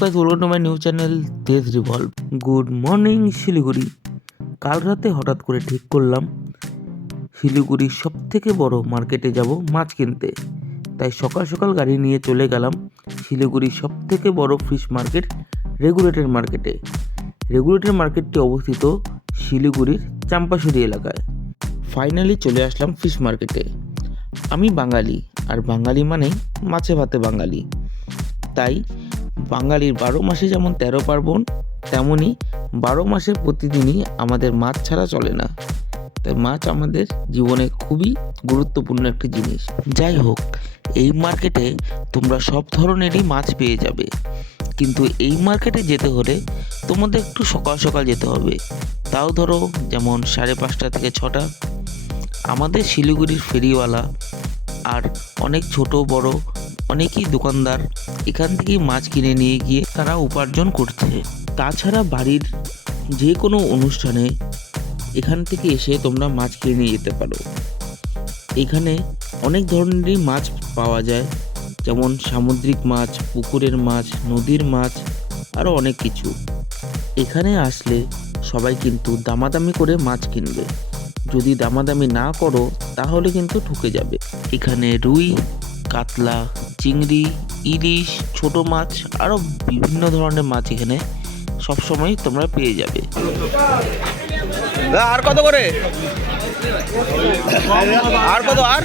Guys, welcome to my new channel দেশ revolve. Good morning Siliguri. কাল রাতে হঠাৎ করে ঠিক করলাম শিলিগুড়ির সব থেকে বড় মার্কেটে যাব মাছ কিনতে। তাই সকাল সকাল গাড়ি নিয়ে চলে গেলাম শিলিগুড়ির সব থেকে বড় ফিশ মার্কেট রেগুলেটেড মার্কেটে। রেগুলেটেড মার্কেটটি অবস্থিত শিলিগুড়ির চাম্পাশুড়ি এলাকায়। ফাইনালি চলে আসলাম ফিশ মার্কেটে। আমি বাঙালি, আর বাঙালি মানেই মাছে ভাতে বাঙালি। তাই বাঙালির 12 মাসে যেমন 13 পার্বণ, তেমনই 12 মাসের প্রতিদিনই আমাদের মাছ ছাড়া চলে না। তাই মাছ আমাদের জীবনে খুবই গুরুত্বপূর্ণ একটি জিনিস। যাই হোক, এই মার্কেটে তোমরা সব ধরনেরই মাছ পেয়ে যাবে, কিন্তু এই মার্কেটে যেতে হলে তোমাদের একটু সকাল সকাল যেতে হবে। তাও ধরো যেমন 5:30 থেকে 6টা। আমাদের শিলিগুড়ির ফেরিওয়ালা আর অনেক ছোট বড় অনেকেই দোকানদার এখান থেকেই মাছ কিনে নিয়ে গিয়ে তারা উপার্জন করছে। তাছাড়া বাড়ির যে কোনো অনুষ্ঠানে এখান থেকে এসে তোমরা মাছ কিনে নিয়ে যেতে পারো। এখানে অনেক ধরনেরই মাছ পাওয়া যায়, যেমন সামুদ্রিক মাছ, পুকুরের মাছ, নদীর মাছ, আরও অনেক কিছু। এখানে আসলে সবাই কিন্তু দামাদামি করে মাছ কিনবে। যদি দামাদামি না করো তাহলে কিন্তু ঠকে যাবে। এখানে রুই, কাতলা, চিংড়ি, ইলিশ, ছোট মাছ, আরও বিভিন্ন ধরনের মাছ এখানে সবসময় তোমরা পেয়ে যাবে। আর কত করে? আর কত? আর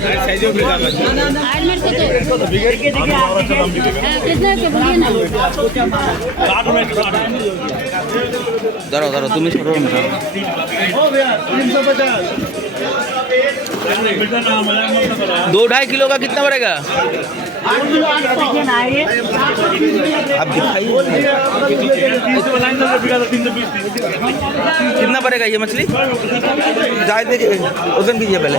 দাঁড়াও দাঁড়াও, তুমি ছোট 2-2.5 किलो का कितना पड़ेगा? आप दिखाइए कितना पड़ेगा ये मछली? जाए देखिए, वजन कीजिए पहले।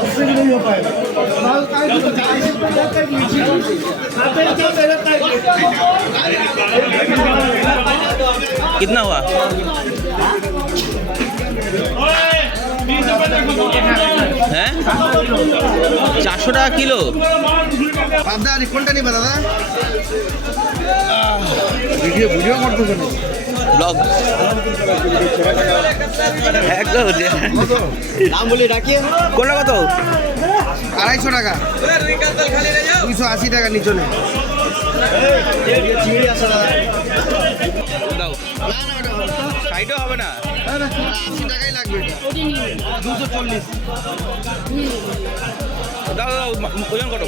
कितना हुआ? হ্যাঁ, 400 টাকা কিলো। কোনটা নিবা দাদা? ভিডিও করতেছেন? ব্লগ একদম দাম বলে ডাকিয়ে। কোনটা কত? 250 টাকা, 280 টাকা নিচে নেই। চিংড়ি আছে দাদা? দাও। সাইডও হবে না, 80 টাকাই লাগবে। 240। দাও দাও, ওজন কত?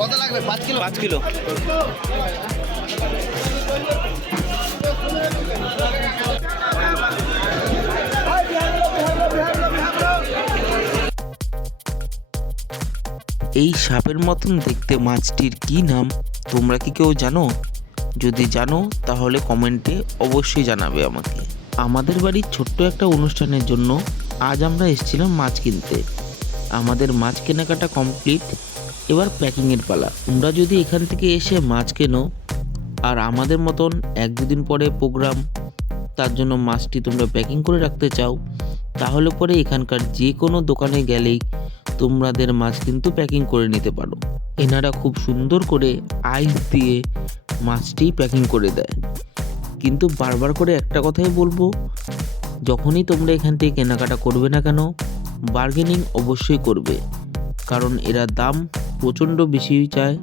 কত লাগবে? 5 কিলো। 5 কিলো। এই সাপের মতন দেখতে মাছটির কি নাম তোমরা কি কেউ জানো? যদি জানো তাহলে কমেন্টে অবশ্যই জানাবে আমাকে। আমাদের বাড়ির ছোট্ট একটা অনুষ্ঠানের জন্য আজ আমরা এসেছিলাম মাছ কিনতে। আমাদের মাছ কেনাকাটা কমপ্লিট, এবার প্যাকিংয়ের পালা। তোমরা যদি এখান থেকে এসে মাছ কেনো আর আমাদের মতন 1-2 দিন পরে প্রোগ্রাম, তার জন্য মাছটি তোমরা প্যাকিং করে রাখতে চাও, তাহলে পরে এখানকার যে কোনো দোকানে গেলেই তোমাদের মাছ কিন্তু প্যাকিং করে নিতে পারো। এনারা খুব সুন্দর করে আইস দিয়ে মাছটি প্যাকিং করে দেয়। কিন্তু বারবার করে একটা কথাই বলবো, যখনই তোমরা এখান থেকে কেনাকাটা করবে না কেন, বার্গেনিং অবশ্যই করবে, কারণ এরা দাম প্রচণ্ড বেশি চায়।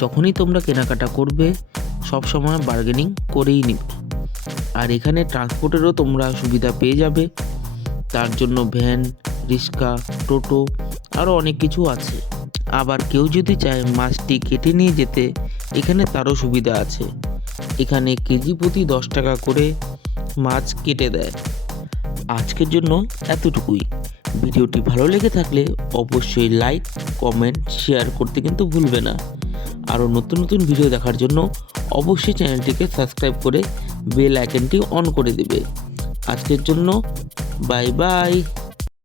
যখনই তোমরা কেনাকাটা করবে সব সময় বার্গেনিং করেই নিবে। আর এখানে ট্রান্সপোর্টেরও তোমরা সুবিধা পেয়ে যাবে, তার জন্য ভ্যান, রিক্সা, টোটো আরও অনেক কিছু আছে। আবার কেউ যদি চায় মাছটি কেটে নিয়ে যেতে, এখানে তারও সুবিধা আছে। এখানে কেজি প্রতি 10 টাকা করে মাছ কেটে দেয়। আজকের জন্য এতটুকুই। ভিডিওটি ভালো লেগে থাকলে অবশ্যই লাইক, কমেন্ট, শেয়ার করতে কিন্তু ভুলবে না। আরও নতুন নতুন ভিডিও দেখার জন্য অবশ্যই চ্যানেলটিকে সাবস্ক্রাইব করে বেল আইকনটি অন করে দেবে। আজকের জন্য বাই বাই।